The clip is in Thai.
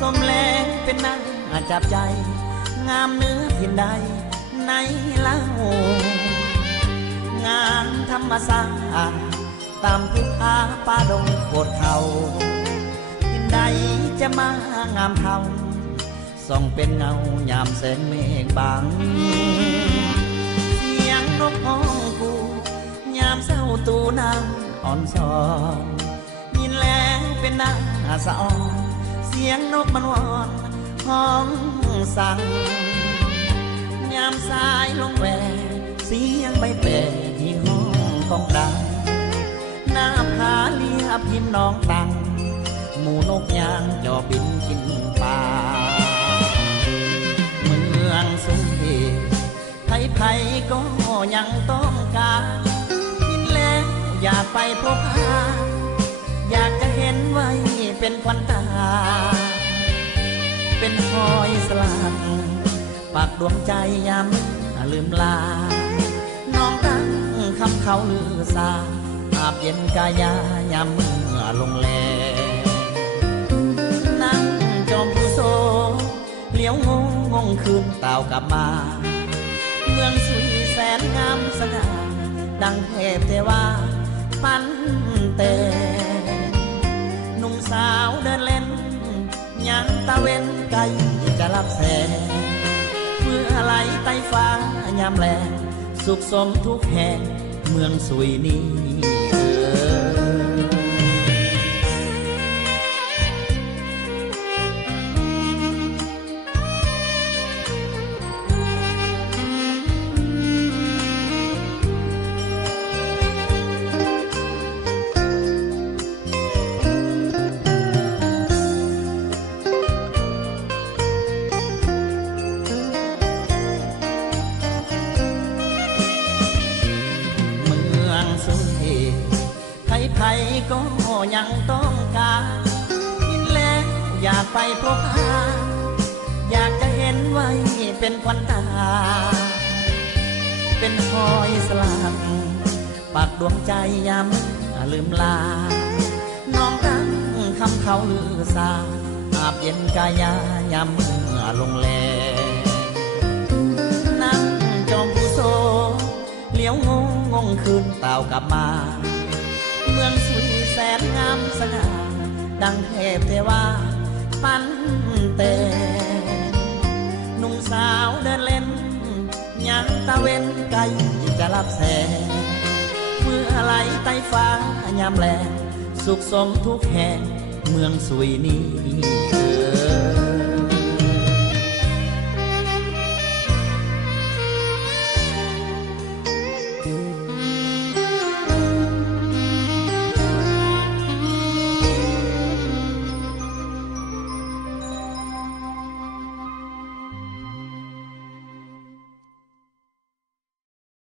สมแลงเป็นนางจับใจงามเนื้อถิ่นใดในเล่างานธรรมศาสตร์ตามภูผาป่าดงโขดเขาถิ่นใดจะมางามเท่าส่องเป็นเงายามแสงเมฆบังเสียงนกฮ้องกูยามเศร้าตูนางอ่อนสอนยินแลงเป็นนางสะอ่อนเสียงนกมันวอนห้องสั่งยามสายลงแหวเสียงใบแปรที่ห้องกองดังหน้าผาเลียพิมน้องตังหมูนกยางจ่อบินกินป่าเมืองสุเหไผก็ยังต้องการยินแล้วอยากไปพบหาอยากจะเห็นไว้เป็นควันตาเป็นพลอยสลักปากดวงใจยามลืมลาน้องตั้งคำเขาลือสาอาบเย็นกายายามเมื่อลงแลนั่งจอมผู้โซเลี้ยวงงคืนเต่ากลับมาเมืองสุยแสนงามสง่าดังเทพเทวาปันเตหนุ่มสาวเดินเล่นยังตะเว้นไกลจะรับแสงเมื่อไหลไต้ฟ้ายามแลงสุขสมทุกแห่งเมืองสุยนี้ไผก็ยังต้องการยินแล้วอยากไปพบหาอยากจะเห็นไว้เป็นควันตาเป็นพลอยสลักปากดวงใจยามลืมลาน้องตั้งคำเขาลือสาอาบเย็นกายายามเมื่อลงแลนั่งจอมผู้โซเลี้ยวงงคืนเต่ากลับมาเมืองสุยแสนงามสง่าดังเทพเทวาปันเตหนุ่มสาวเดินเล่นยังตะเว้นไกลจะรับแสงเมื่อไหลไต้ฟ้ายามแลงสุขสมทุกแห่งเมืองสุยนี้